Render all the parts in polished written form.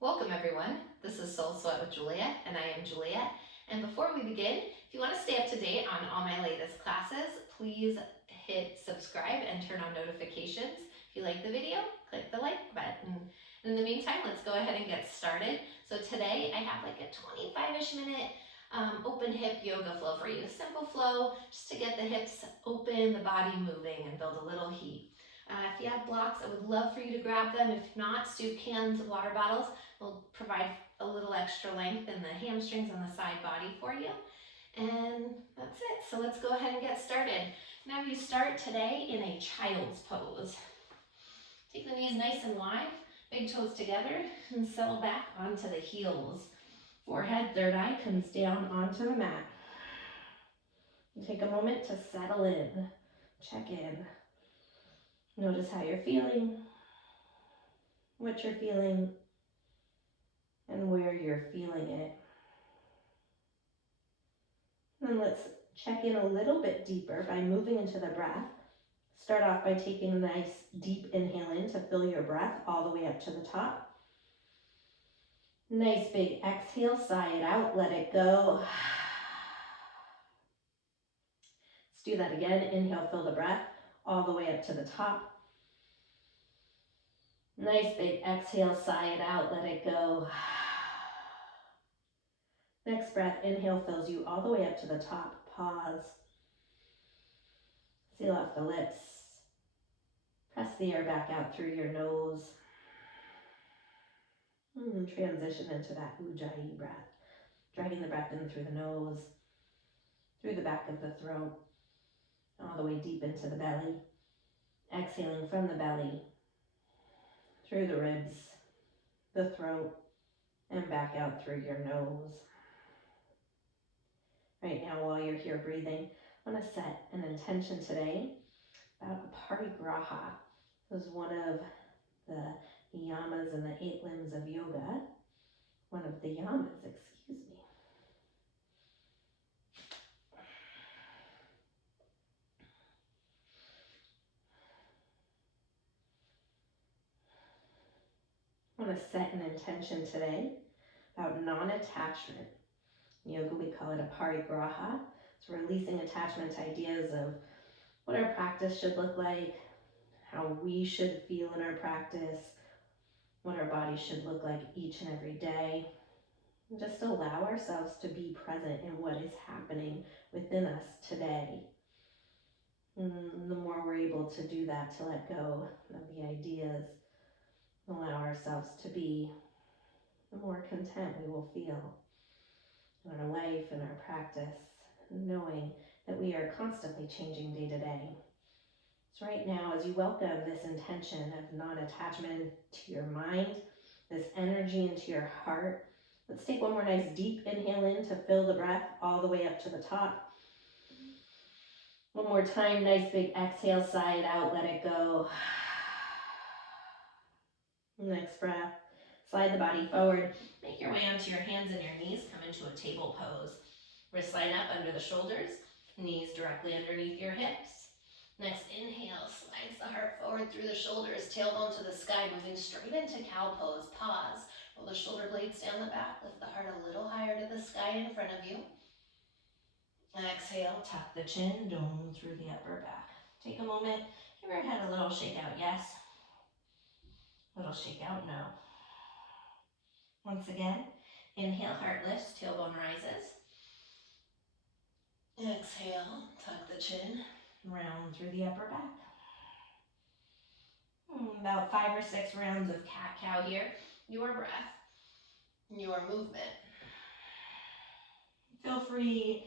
Welcome everyone. This is Soul Sweat with Julia, and I am Julia. And before we begin, if you want to stay up to date on all my latest classes, please hit subscribe and turn on notifications. If you like the video, click the like button. And in the meantime, let's go ahead and get started. So today I have like a 25-ish minute open hip yoga flow for you. Simple flow, just to get the hips open, the body moving, and build a little heat. If you have blocks, I would love for you to grab them. If not, soup cans, water bottles will provide a little extra length in the hamstrings and the side body for you. And that's it. So let's go ahead and get started. Now you start today in a child's pose. Take the knees nice and wide, big toes together, and settle back onto the heels. Forehead, third eye comes down onto the mat. Take a moment to settle in, check in. Notice how you're feeling, what you're feeling, and where you're feeling it. Then let's check in a little bit deeper by moving into the breath. Start off by taking a nice deep inhale in to fill your breath all the way up to the top. Nice big exhale, sigh it out, let it go. Let's do that again. Inhale, fill the breath all the way up to the top. Nice big exhale, sigh it out, let it go. Next breath, inhale fills you all the way up to the top. Pause. Seal off the lips. Press the air back out through your nose. And transition into that Ujjayi breath. Dragging the breath in through the nose, through the back of the throat, all the way deep into the belly. Exhaling from the belly, through the ribs, the throat, and back out through your nose. Right now, while you're here breathing, I want to set an intention today about aparigraha. This is one of the yamas and the 8 limbs of yoga. One of the yamas, excuse me. I want to set an intention today about non-attachment. In yoga, we call it aparigraha. It's releasing attachment ideas of what our practice should look like, how we should feel in our practice, what our body should look like each and every day. And just allow ourselves to be present in what is happening within us today. And the more we're able to do that, to let go of the ideas, allow ourselves to be, the more content we will feel in our life and our practice, knowing that we are constantly changing day to day. So right now, as you welcome this intention of non-attachment to your mind, this energy into your heart, let's take one more nice deep inhale in to fill the breath all the way up to the top. One more time, nice big exhale, sigh it out, let it go. Next breath. Slide the body forward. Make your way onto your hands and your knees. Come into a table pose. Wrists line up under the shoulders. Knees directly underneath your hips. Next inhale, slides the heart forward through the shoulders. Tailbone to the sky, moving straight into cow pose. Pause. Roll the shoulder blades down the back. Lift the heart a little higher to the sky in front of you. Exhale, tuck the chin, dome through the upper back. Take a moment. Give your head a little shake out, yes. Little shake out, no. Once again, inhale, heart lifts, tailbone rises. Exhale, tuck the chin, round through the upper back. About 5 or 6 rounds of cat-cow here. Your breath, your movement. Feel free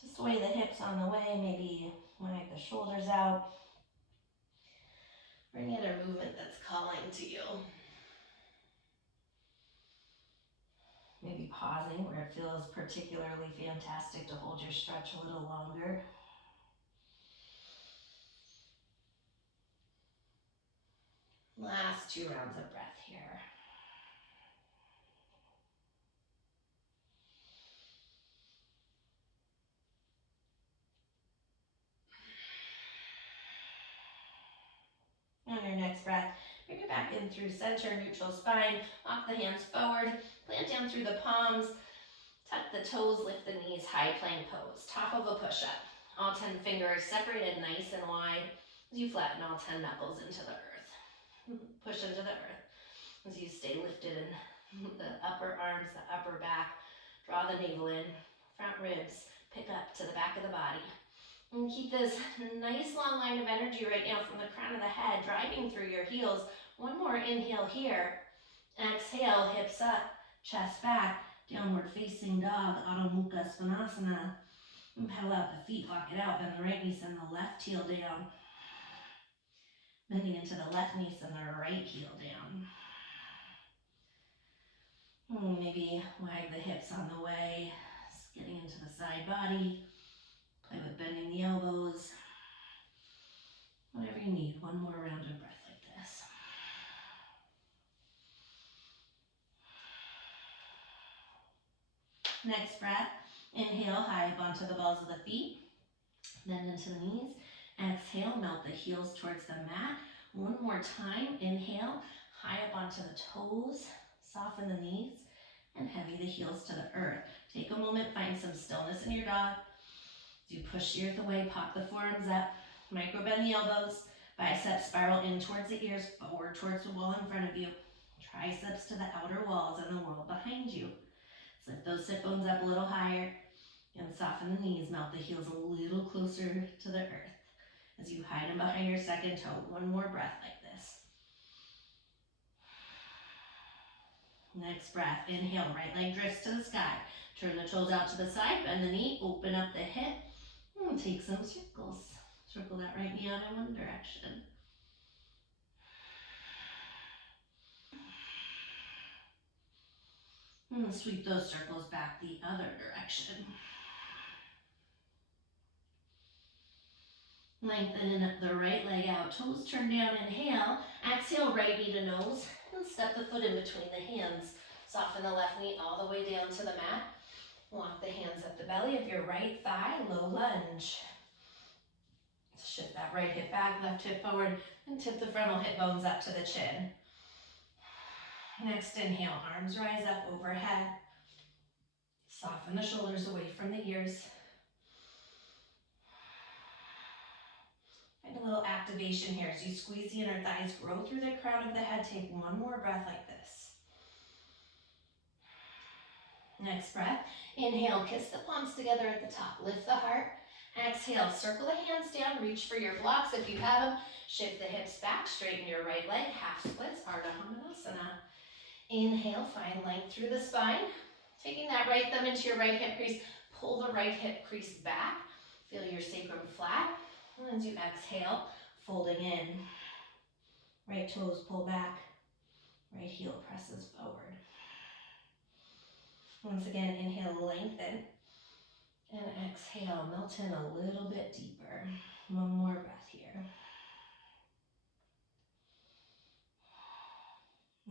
to sway the hips on the way, maybe wag the shoulders out. Or any other movement that's calling to you. Maybe pausing where it feels particularly fantastic to hold your stretch a little longer. Last 2 rounds of breath here. On your next breath, bring it back back in through center, neutral spine. Walk the hands forward, plant down through the palms. Tuck the toes, lift the knees, high plank pose. Top of a push-up. All 10 fingers separated nice and wide as you flatten all 10 knuckles into the earth. Push into the earth as you stay lifted in the upper arms, the upper back. Draw the navel in, front ribs, pick up to the back of the body. And keep this nice long line of energy right now from the crown of the head, driving through your heels. One more inhale here. Exhale, hips up, chest back, downward facing dog, Adho Mukha Skandasana. And pedal out the feet, walk it out, bend the right knee, send the left heel down. Bending into the left knee, send the right heel down. Maybe wag the hips on the way, just getting into the side body. Play with bending the elbows. Whatever you need, one more round of breath like this. Next breath, inhale, high up onto the balls of the feet. Bend into the knees. Exhale, melt the heels towards the mat. One more time, inhale, high up onto the toes. Soften the knees and heavy the heels to the earth. Take a moment, find some stillness in your dog. As you push the earth away, pop the forearms up, micro bend the elbows, biceps spiral in towards the ears, forward towards the wall in front of you, triceps to the outer walls and the world behind you. Lift those sit bones up a little higher and soften the knees, melt the heels a little closer to the earth as you hide them behind your second toe. One more breath like this. Next breath, inhale, right leg drifts to the sky. Turn the toes out to the side, bend the knee, open up the hip. Take some circles. Circle that right knee out in one direction. Sweep those circles back the other direction. Lengthen the right leg out, toes turn down, inhale. Exhale, right knee to nose, and step the foot in between the hands. Soften the left knee all the way down to the mat. Walk the hands up the belly of your right thigh, low lunge. Shift that right hip back, left hip forward, and tip the frontal hip bones up to the chin. Next inhale, arms rise up overhead. Soften the shoulders away from the ears. Find a little activation here as you squeeze the inner thighs, grow through the crown of the head. Take one more breath like this. Next breath, inhale, kiss the palms together at the top, lift the heart. Exhale, circle the hands down, reach for your blocks if you have them. Shift the hips back, straighten your right leg, half splits, Ardha Hamanasana. Inhale, find length through the spine. Taking that right thumb into your right hip crease, pull the right hip crease back. Feel your sacrum flat. And as you exhale, folding in. Right toes pull back, right heel presses forward. Once again, inhale, lengthen. And exhale, melt in a little bit deeper. One more breath here.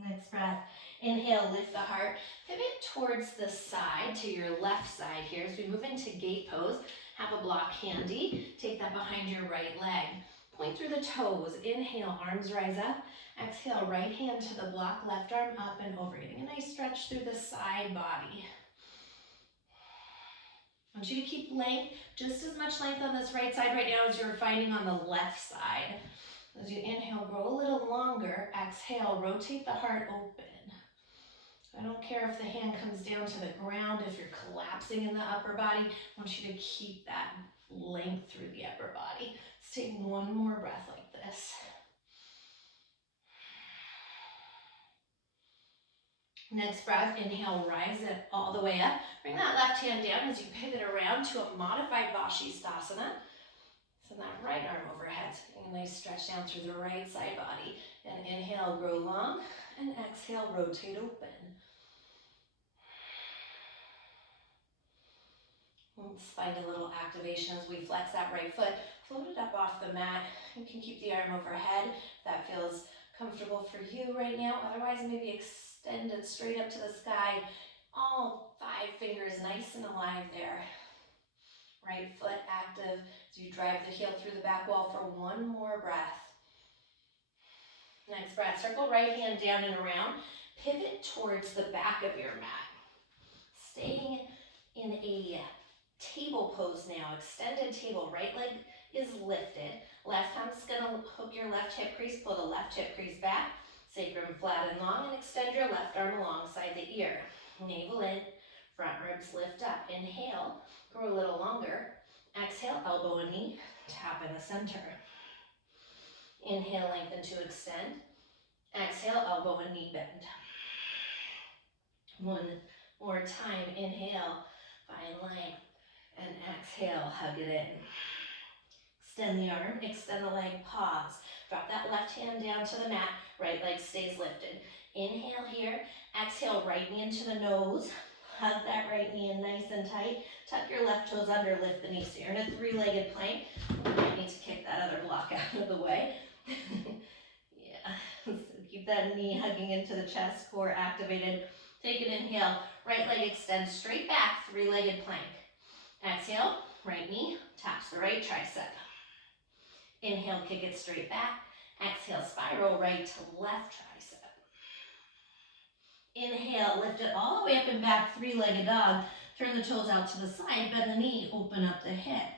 Next breath, inhale, lift the heart. Pivot towards the side, to your left side here. As we move into gate pose, have a block handy. Take that behind your right leg. Point through the toes. Inhale, arms rise up. Exhale, right hand to the block, left arm up and over. Getting a nice stretch through the side body. I want you to keep length, just as much length on this right side right now as you're finding on the left side. As you inhale, grow a little longer. Exhale, rotate the heart open. I don't care if the hand comes down to the ground, if you're collapsing in the upper body. I want you to keep that length through the upper body. Let's take one more breath like this. Next breath, inhale, rise it all the way up. Bring that left hand down as you pivot around to a modified Shavasana. Send that right arm overhead, so getting a nice stretch down through the right side body. And inhale, grow long, and exhale, rotate open. Let's find a little activation as we flex that right foot. Float it up off the mat. You can keep the arm overhead if that feels comfortable for you right now. Otherwise, maybe extend it straight up to the sky. All 5 fingers nice and alive there. Right foot active as you drive the heel through the back wall for one more breath. Next breath, circle right hand down and around. Pivot towards the back of your mat. Staying in a table pose now, extended table. Right leg is lifted. Left hand's gonna hook your left hip crease, pull the left hip crease back. Sacrum flat and long, and extend your left arm alongside the ear. Navel in, front ribs lift up. Inhale, grow a little longer. Exhale, elbow and knee, tap in the center. Inhale, lengthen to extend. Exhale, elbow and knee bend. One more time. Inhale, find length, and exhale, hug it in. Extend the arm, extend the leg, pause. Drop that left hand down to the mat, right leg stays lifted. Inhale here, exhale, right knee into the nose. Hug that right knee in nice and tight. Tuck your left toes under, lift the knees. So you're in a three-legged plank. You might need to kick that other block out of the way. Yeah, so keep that knee hugging into the chest, core activated. Take an inhale, right leg extends straight back, three-legged plank. Exhale, right knee taps the right tricep. Inhale, kick it straight back. Exhale, spiral right to left tricep. Inhale, lift it all the way up and back, three-legged dog. Turn the toes out to the side, bend the knee, open up the hip.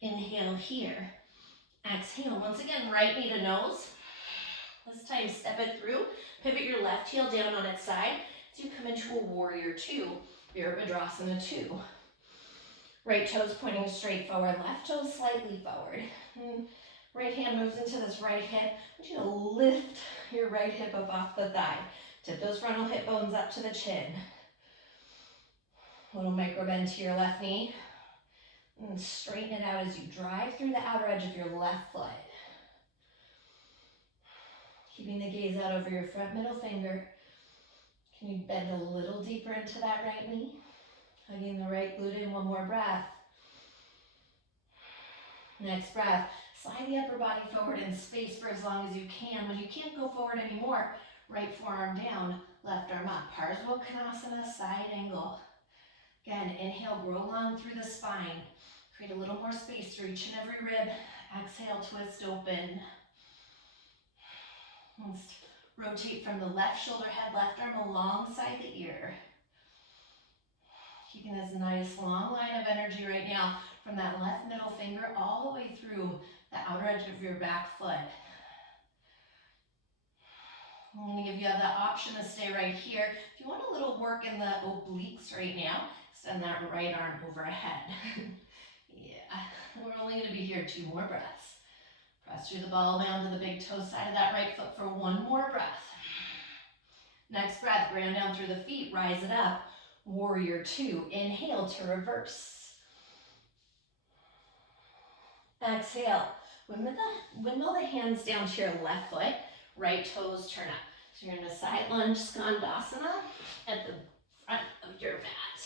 Inhale here. Exhale, once again, right knee to nose. This time, step it through. Pivot your left heel down on its side as you come into a warrior two, Virabhadrasana 2. Right toes pointing straight forward, left toes slightly forward. Right hand moves into this right hip. I want you to lift your right hip up off the thigh. Tip those frontal hip bones up to the chin. Little micro bend to your left knee. And straighten it out as you drive through the outer edge of your left foot. Keeping the gaze out over your front middle finger. Can you bend a little deeper into that right knee? Hugging the right glute in, one more breath. Next breath, slide the upper body forward in space for as long as you can. When you can't go forward anymore, right forearm down, left arm up. Pashimo Tanasana, side angle. Again, inhale, grow long through the spine. Create a little more space through each and every rib. Exhale, twist open. Let's rotate from the left shoulder head, left arm alongside the ear. Keeping this nice long line of energy right now from that left middle finger all the way through the outer edge of your back foot. I'm going to give you the option to stay right here. If you want a little work in the obliques right now, extend that right arm overhead. Yeah, we're only going to be here 2 more breaths. Press through the ball down to the big toe side of that right foot for 1 more breath. Next breath, ground down through the feet, rise it up. Warrior 2, inhale to reverse. Exhale, windmill the hands down to your left foot, right toes turn up. So you're in a side lunge, Skandasana at the front of your mat.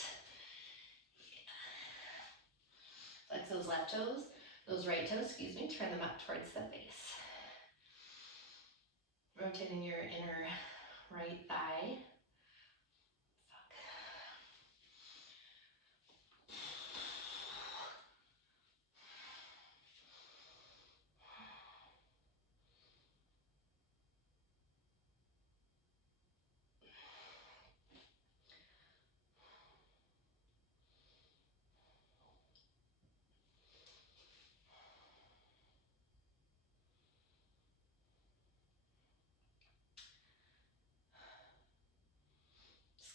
Flex those left toes, those right toes, turn them up towards the face. Rotating your inner right thigh.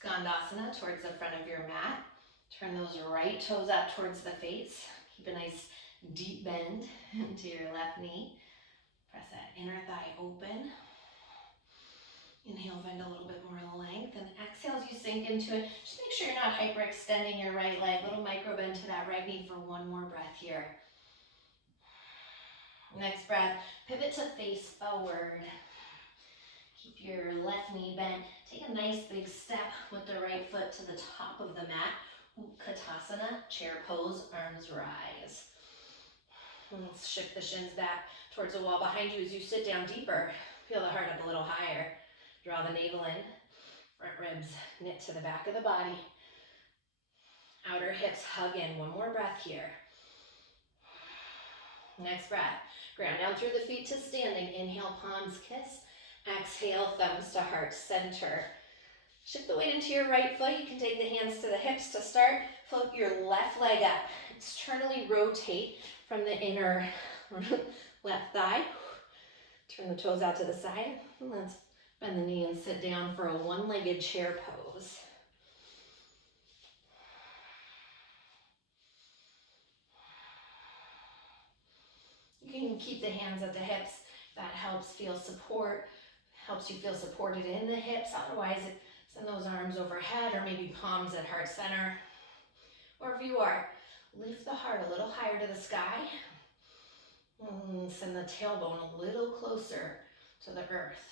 Skandasana towards the front of your mat. Turn those right toes out towards the face. Keep a nice deep bend into your left knee. Press that inner thigh open. Inhale, find a little bit more length. And exhale as you sink into it. Just make sure you're not hyperextending your right leg. Little micro bend to that right knee for 1 more breath here. Next breath, pivot to face forward. Keep your left knee bent. Take a nice big step with the right foot to the top of the mat. Katasana, chair pose, arms rise. And let's shift the shins back towards the wall behind you as you sit down deeper. Feel the heart up a little higher. Draw the navel in. Front ribs knit to the back of the body. Outer hips hug in. 1 more breath here. Next breath. Ground down through the feet to standing. Inhale, palms kiss. Exhale, thumbs to heart center. Shift the weight into your right foot. You can take the hands to the hips to start. Float your left leg up. Externally rotate from the inner left thigh. Turn the toes out to the side. And let's bend the knee and sit down for a one-legged chair pose. You can keep the hands at the hips. That helps you feel supported in the hips. Otherwise, send those arms overhead or maybe palms at heart center. Wherever you are, lift the heart a little higher to the sky. Send the tailbone a little closer to the earth.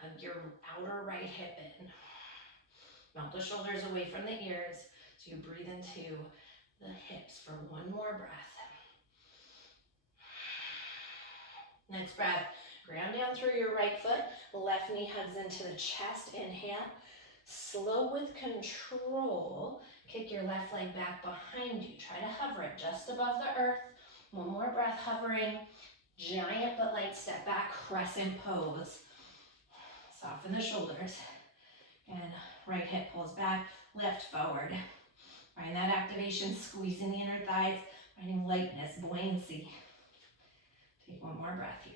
Hug your outer right hip in. Melt the shoulders away from the ears so you breathe into the hips for one more breath. Next breath, ground down through your right foot. Left knee hugs into the chest. Inhale. Slow with control. Kick your left leg back behind you. Try to hover it just above the earth. One more breath hovering. Giant but light step back, crescent pose. Soften the shoulders. And right hip pulls back, left forward. Find that activation, squeezing the inner thighs, finding lightness, buoyancy. Take one more breath here.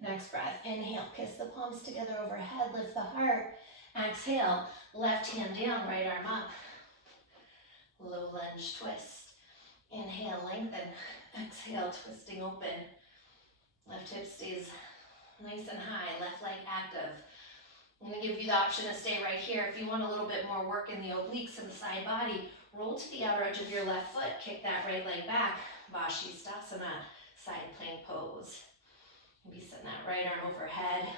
Next breath, inhale, kiss the palms together overhead, lift the heart. Exhale, left hand down, right arm up. Low lunge twist. Inhale, lengthen. Exhale, twisting open. Left hip stays nice and high, left leg active. I'm going to give you the option to stay right here. If you want a little bit more work in the obliques and the side body, roll to the outer edge of your left foot, kick that right leg back. Skandasana, side plank pose. Maybe send that right arm overhead.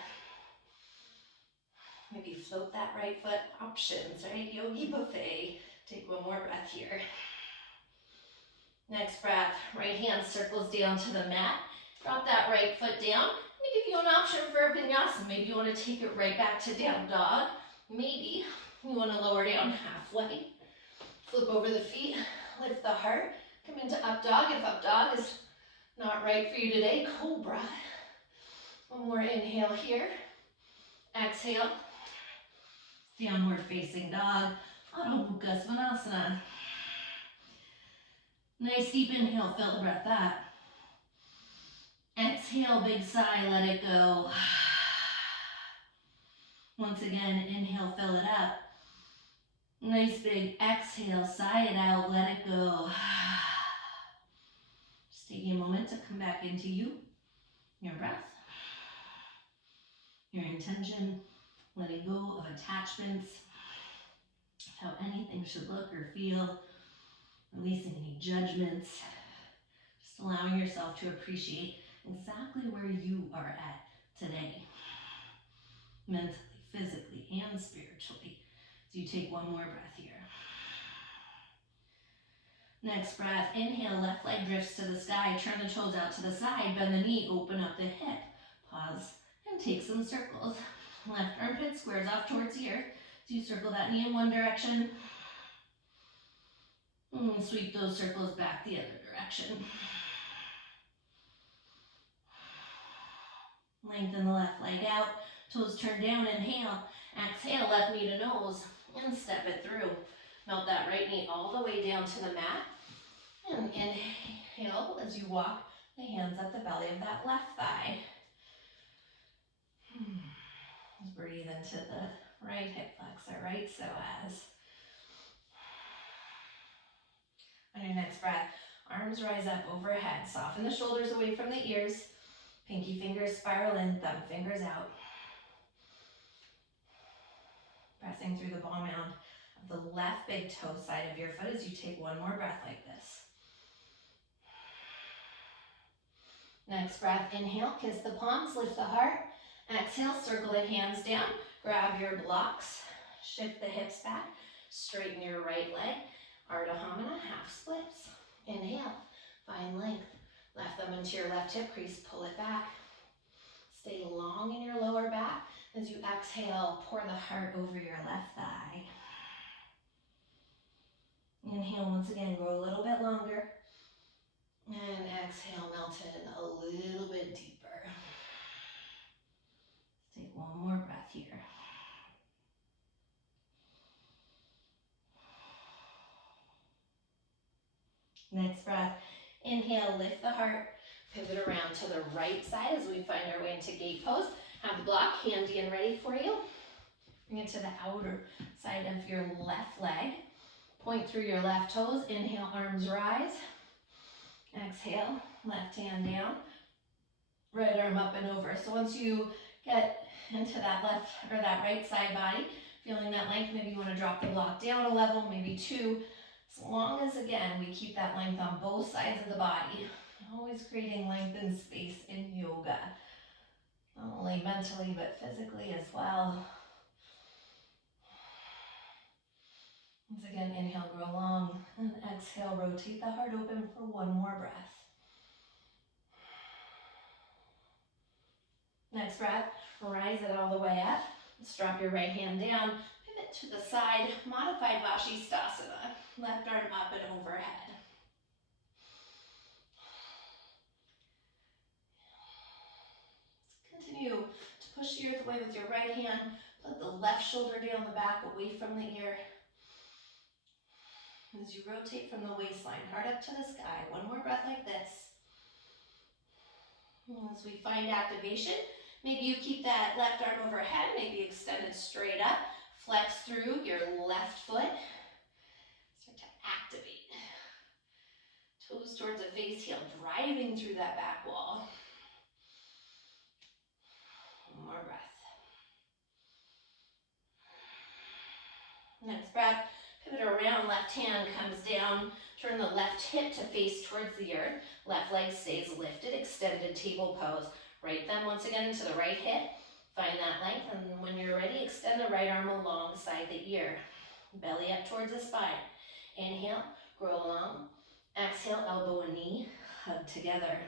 Maybe float that right foot. Options, right? Yogi buffet. Take one more breath here. Next breath, right hand circles down to the mat. Drop that right foot down. Let me give you an option for a vinyasa. Maybe you want to take it right back to down dog. Maybe you want to lower down halfway. Flip over the feet, lift the heart. Come into up dog. If up dog is not right for you today, cobra. One more inhale here. Exhale. Downward facing dog. Adho Mukha Svanasana. Nice deep inhale, fill the breath up. Exhale, big sigh, let it go. Once again, inhale, fill it up. Nice big exhale, sigh it out, let it go. Just taking a moment to come back into you, your breath, your intention, letting go of attachments, how anything should look or feel, releasing any judgments, just allowing yourself to appreciate exactly where you are at today, mentally, physically, and spiritually. So you take one more breath here. Next breath, inhale, left leg drifts to the sky, turn the toes out to the side, bend the knee, open up the hip, pause, and take some circles. Left armpit squares off towards the earth, so you circle that knee in one direction, and sweep those circles back the other direction. Lengthen the left leg out, toes turn down, inhale, exhale, left knee to nose, and step it through. Melt that right knee all the way down to the mat, and inhale as you walk the hands up the belly of that left thigh. Let's breathe into the right hip flexor, right psoas. On your next breath, arms rise up overhead, soften the shoulders away from the ears. Pinky fingers spiral in, thumb fingers out. Pressing through the ball mound of the left big toe side of your foot as you take one more breath like this. Next breath, inhale, kiss the palms, lift the heart. Exhale, circle the hands down, grab your blocks, shift the hips back, straighten your right leg. Ardha Hamana, half splits. Inhale, find length. Left thumb into your left hip crease, pull it back. Stay long in your lower back. As you exhale, pour the heart over your left thigh. Inhale once again, go a little bit longer. And exhale, melt in a little bit deeper. Take one more breath here. Next breath, inhale, lift the heart, pivot around to the right side as we find our way into gate pose. Have the block handy and ready for you. Bring it to the outer side of your left leg. Point through your left toes. Inhale, arms rise. Exhale, left hand down. Right arm up and over. So once you get into that left or that right side body, feeling that length, maybe you want to drop the block down a level, maybe two. As long as, again, we keep that length on both sides of the body. Always creating length and space in yoga. Not only mentally, but physically as well. Once again, inhale, grow long, and exhale, rotate the heart open for one more breath. Next breath, rise it all the way up. Let's drop your right hand down, pivot to the side, modified Shavasana. Left arm up and overhead. Continue to push the earth away with your right hand. Put the left shoulder down the back, away from the ear. As you rotate from the waistline, heart up to the sky. One more breath like this. As we find activation, maybe you keep that left arm overhead, maybe extend it straight up. Flex through your left foot. Start to activate. Toes towards the face, heel, driving through that back wall. One more breath. Next breath, pivot around, left hand comes down. Turn the left hip to face towards the earth. Left leg stays lifted, extended table pose. Right thumb once again into the right hip. Find that length, and when you're ready, extend the right arm alongside the ear. Belly up towards the spine. Inhale, grow long. Exhale, elbow and knee hug together.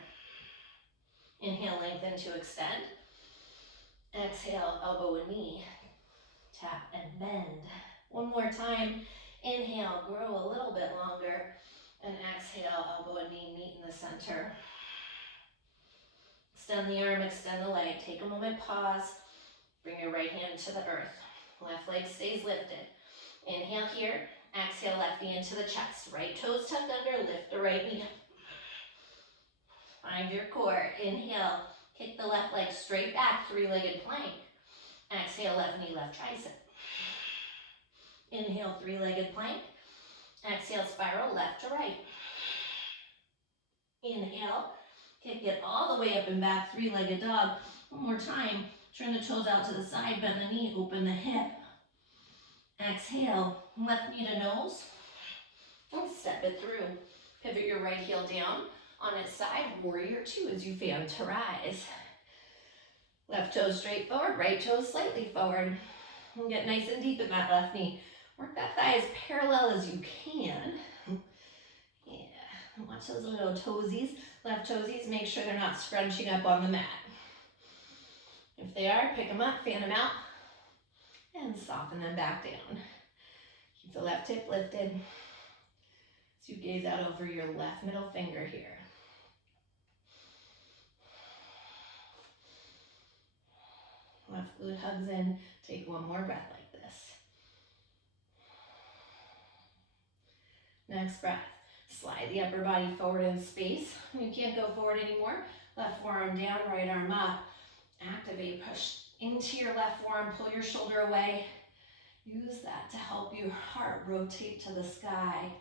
Inhale, lengthen to extend. Exhale, elbow and knee tap and bend. One more time. Inhale, grow a little bit longer. And exhale, elbow and knee meet in the center. Extend the arm, extend the leg. Take a moment, pause. Bring your right hand to the earth. Left leg stays lifted. Inhale here. Exhale, left knee into the chest. Right toes tucked under, lift the right knee up. Find your core. Inhale, kick the left leg straight back, three-legged plank. Exhale, left knee, left tricep. Inhale, three-legged plank. Exhale, spiral left to right. Inhale, kick it all the way up and back, three-legged dog. One more time. Turn the toes out to the side, bend the knee, open the hip. Exhale, left knee to nose. And step it through. Pivot your right heel down on its side, warrior two as you fan to rise. Left toe straight forward, right toe slightly forward. And get nice and deep in that left knee. Work that thigh as parallel as you can. Yeah, and watch those little toesies. Left toesies, make sure they're not scrunching up on the mat. If they are, pick them up, fan them out, and soften them back down. Keep the left hip lifted as you gaze out over your left middle finger here. Left glute hugs in. Take one more breath like this. Next breath. Slide the upper body forward in space. When you can't go forward anymore, left forearm down, right arm up. Activate, push into your left forearm, pull your shoulder away. Use that to help your heart rotate to the sky.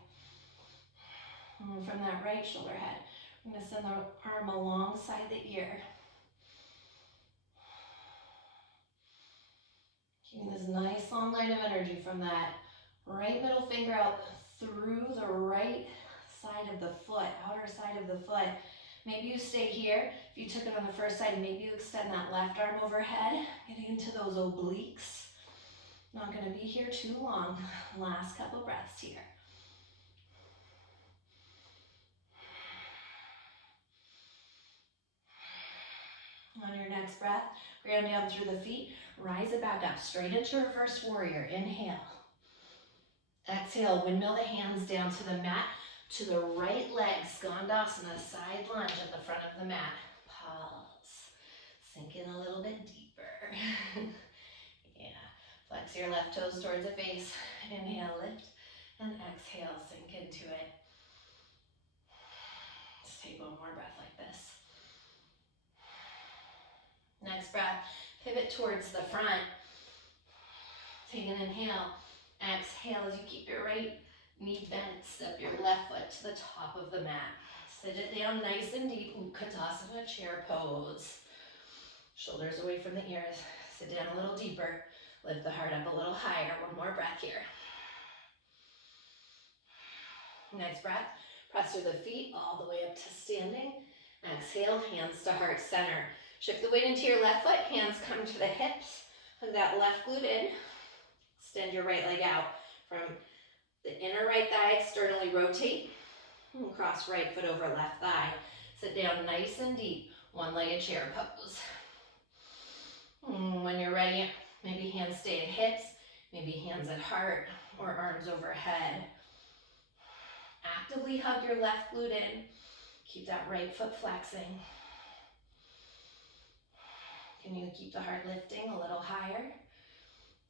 And from that right shoulder head, we're going to send the arm alongside the ear. Keeping this nice long line of energy from that right middle finger out through the right side of the foot, outer side of the foot. Maybe you stay here. If you took it on the first side, maybe you extend that left arm overhead, getting into those obliques. Not going to be here too long. Last couple breaths here. On your next breath, ground down through the feet. Rise it back up, straight into reverse warrior. Inhale. Exhale, windmill the hands down to the mat. To the right leg, Skandasana, side lunge at the front of the mat. Pause. Sink in a little bit deeper. Yeah. Flex your left toes towards the face. Inhale, lift, and exhale, sink into it. Let's take one more breath like this. Next breath, pivot towards the front. Take an inhale. Exhale as you keep your right knee bent. Step your left foot to the top of the mat. Sit it down nice and deep. Katasana, chair pose. Shoulders away from the ears. Sit down a little deeper. Lift the heart up a little higher. One more breath here. Next breath, press through the feet all the way up to standing. Exhale, hands to heart center. Shift the weight into your left foot. Hands come to the hips. Hug that left glute in. Extend your right leg out from the inner right thigh, externally rotate. And cross right foot over left thigh. Sit down nice and deep, one-legged chair pose. When you're ready, maybe hands stay at hips, maybe hands at heart, or arms overhead. Actively hug your left glute in. Keep that right foot flexing. Can you keep the heart lifting a little higher?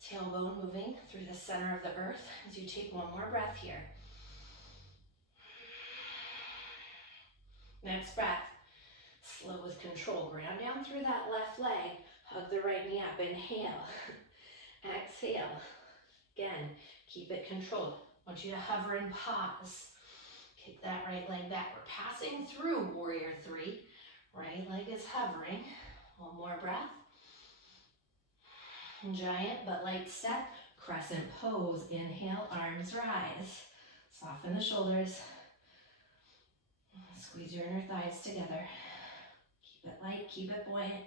Tailbone moving through the center of the earth as you take one more breath here. Next breath, slow with control. Ground down through that left leg. Hug the right knee up. Inhale. Exhale. Again, keep it controlled. I want you to hover and pause. Kick that right leg back. We're passing through warrior three. Right leg is hovering. One more breath. Giant but light step, crescent pose. Inhale, arms rise. Soften the shoulders. Squeeze your inner thighs together. Keep it light, keep it buoyant.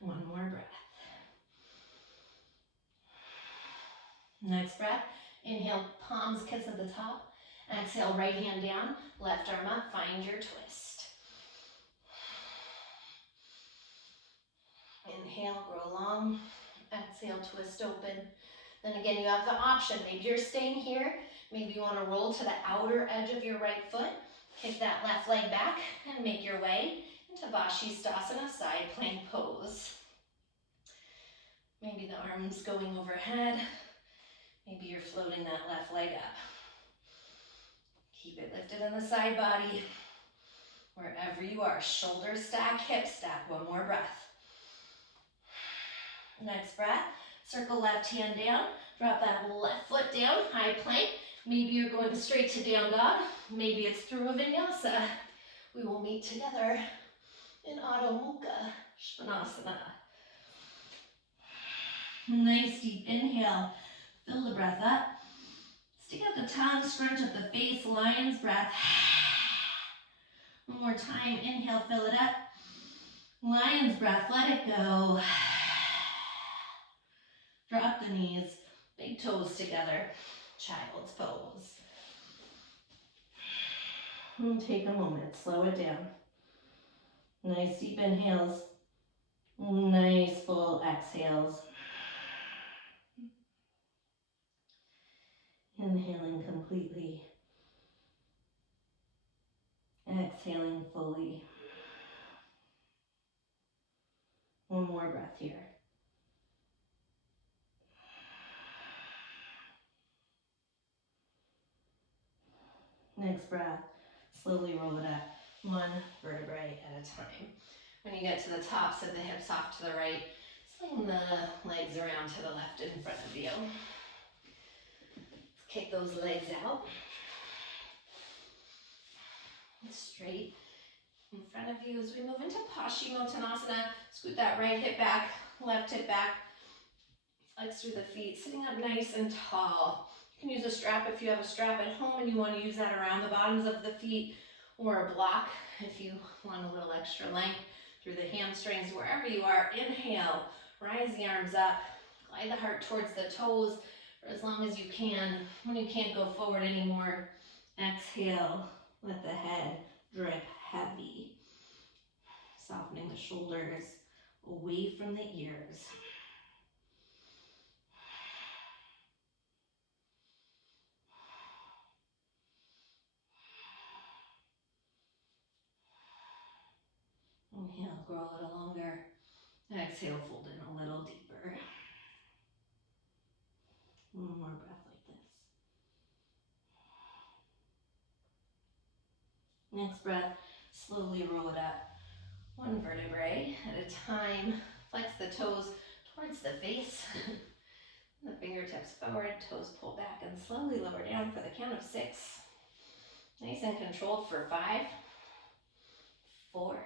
One more breath. Next breath, inhale, palms kiss at the top. Exhale, right hand down, left arm up, find your twist. Inhale, grow long. Exhale, twist open. Then again, you have the option. Maybe you're staying here. Maybe you want to roll to the outer edge of your right foot. Kick that left leg back and make your way into Vashisthasana, side plank pose. Maybe the arms going overhead. Maybe you're floating that left leg up. Keep it lifted in the side body. Wherever you are, shoulder stack, hip stack. One more breath. Next breath, circle left hand down, drop that left foot down, high plank. Maybe you're going straight to down dog, maybe it's through a vinyasa. We will meet together in Adho Mukha Shavasana. Nice deep inhale, fill the breath up. Stick out the tongue, scrunch up the face, lion's breath. One more time, inhale, fill it up. Lion's breath, let it go. Drop the knees, big toes together, child's pose. And take a moment, slow it down. Nice deep inhales, nice full exhales. Inhaling completely, exhaling fully. One more breath here. Next breath, slowly roll it up, one vertebrae at a time. When you get to the top, set the hips off to the right, sling the legs around to the left in front of you. Kick those legs out. Straight in front of you as we move into Pashimo Tanasana. Scoot that right hip back, left hip back. Flex through the feet, sitting up nice and tall. You can use a strap if you have a strap at home and you want to use that around the bottoms of the feet, or a block if you want a little extra length through the hamstrings, wherever you are. Inhale, rise the arms up, glide the heart towards the toes for as long as you can. When you can't go forward anymore, exhale, let the head drip heavy. Softening the shoulders away from the ears. Inhale, grow a little longer. Exhale, fold in a little deeper. One more breath like this. Next breath, slowly roll it up. One vertebrae at a time. Flex the toes towards the face. The fingertips forward, toes pull back, and slowly lower down for the count of 6. Nice and controlled for 5, 4.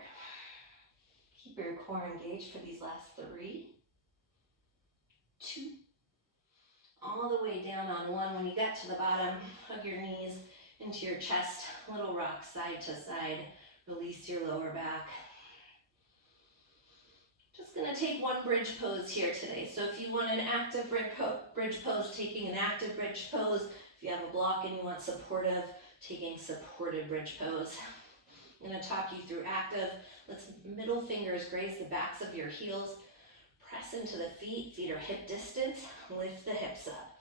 Keep your core engaged for these last 3, 2. All the way down on 1. When you get to the bottom, hug your knees into your chest, little rock side to side. Release your lower back. Just gonna take one bridge pose here today. So if you want an active bridge pose, taking an active bridge pose. If you have a block and you want supportive, taking supported bridge pose. I'm gonna talk you through active. Let's middle fingers graze the backs of your heels. Press into the feet. Feet are hip distance. Lift the hips up.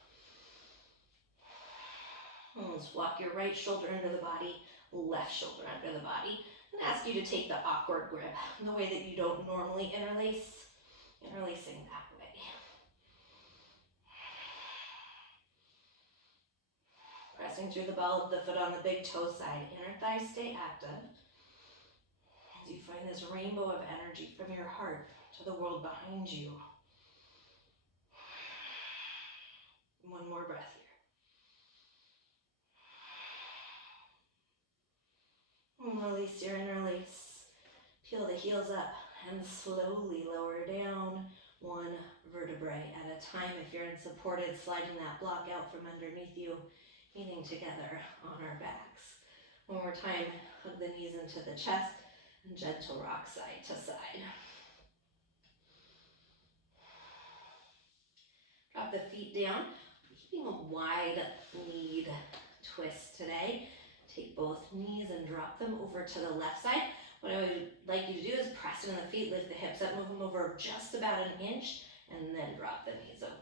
Let's walk your right shoulder under the body, left shoulder under the body. And ask you to take the awkward grip, the way that you don't normally interlace, interlacing that way. Pressing through the ball of the foot on the big toe side. Inner thighs stay active. As you find this rainbow of energy from your heart to the world behind you. One more breath here. And release your interlace. Peel the heels up and slowly lower down 1 vertebrae at a time. If you're unsupported, sliding that block out from underneath you, meeting together on our backs. One more time, hug the knees into the chest and gentle rock side to side. Drop the feet down, keeping a wide lead twist today. Take both knees and drop them over to the left side. What I would like you to do is press into the feet, lift the hips up, move them over just about an inch, and then drop the knees over.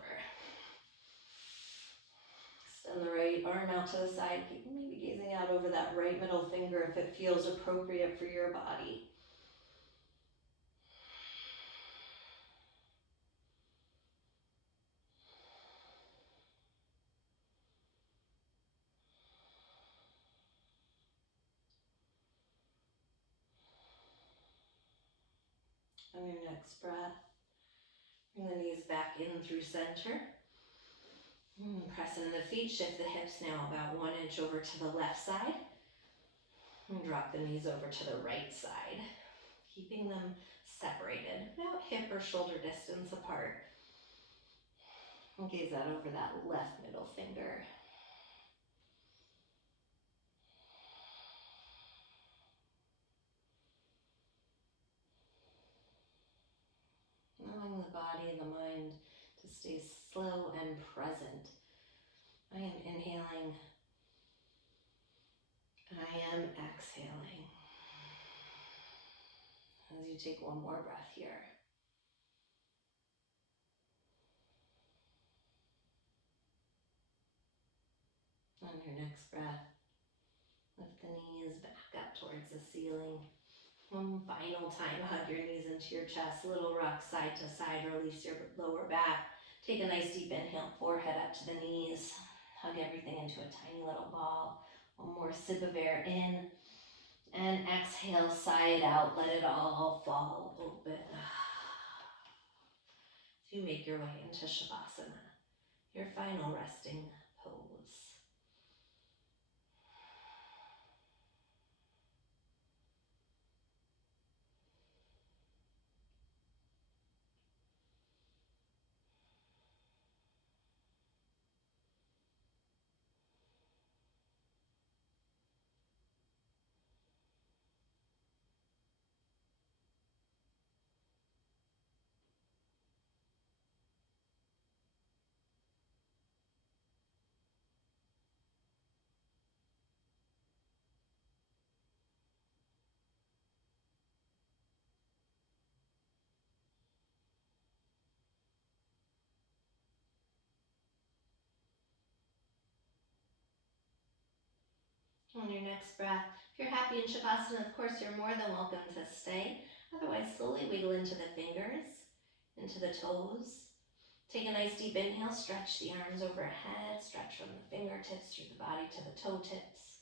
Extend the right arm out to the side, keep maybe gazing out over that right middle finger if it feels appropriate for your body. On your next breath, bring the knees back in through center. Press into the feet, shift the hips now about 1 inch over to the left side. And drop the knees over to the right side, keeping them separated, about hip or shoulder distance apart. And gaze out over that left middle finger. Allowing the body and the mind to stay slow and present. I am inhaling. I am exhaling. As you take one more breath here. On your next breath, lift the knees back up towards the ceiling. One final time, hug your knees into your chest, little rock side to side, release your lower back. Take a nice deep inhale, forehead up to the knees. Hug everything into a tiny little ball. One more sip of air in. And exhale, sigh it out, let it all fall open. So you make your way into Shavasana, your final resting pose. On your next breath, if you're happy in Shavasana, of course, you're more than welcome to stay. Otherwise, slowly wiggle into the fingers, into the toes. Take a nice deep inhale, stretch the arms overhead, stretch from the fingertips through the body to the toe tips.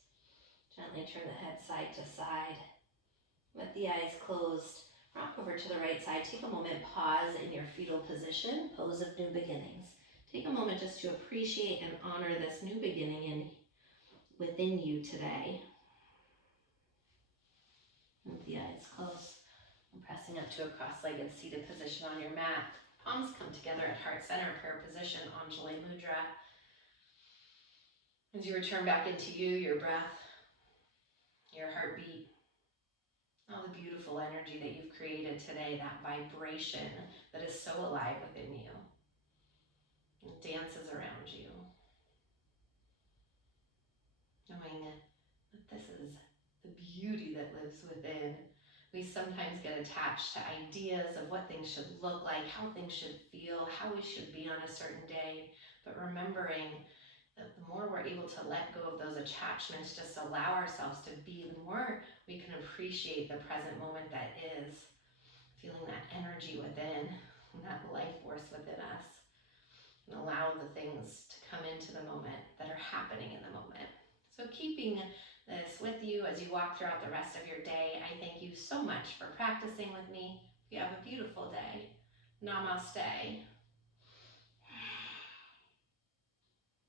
Gently turn the head side to side. With the eyes closed, rock over to the right side. Take a moment, pause in your fetal position, pose of new beginnings. Take a moment just to appreciate and honor this new beginning within you today. With the eyes closed, and pressing up to a cross-legged seated position on your mat. Palms come together at heart center, prayer position, Anjali Mudra. As you return back into you, your breath, your heartbeat, all the beautiful energy that you've created today, that vibration that is so alive within you. It dances around you. Knowing that this is the beauty that lives within. We sometimes get attached to ideas of what things should look like, how things should feel, how we should be on a certain day. But remembering that the more we're able to let go of those attachments, just allow ourselves to be, the more we can appreciate the present moment that is. Feeling that energy within, that life force within us. And allow the things to come into the moment that are happening in the moment. So keeping this with you as you walk throughout the rest of your day, I thank you so much for practicing with me. You have a beautiful day. Namaste.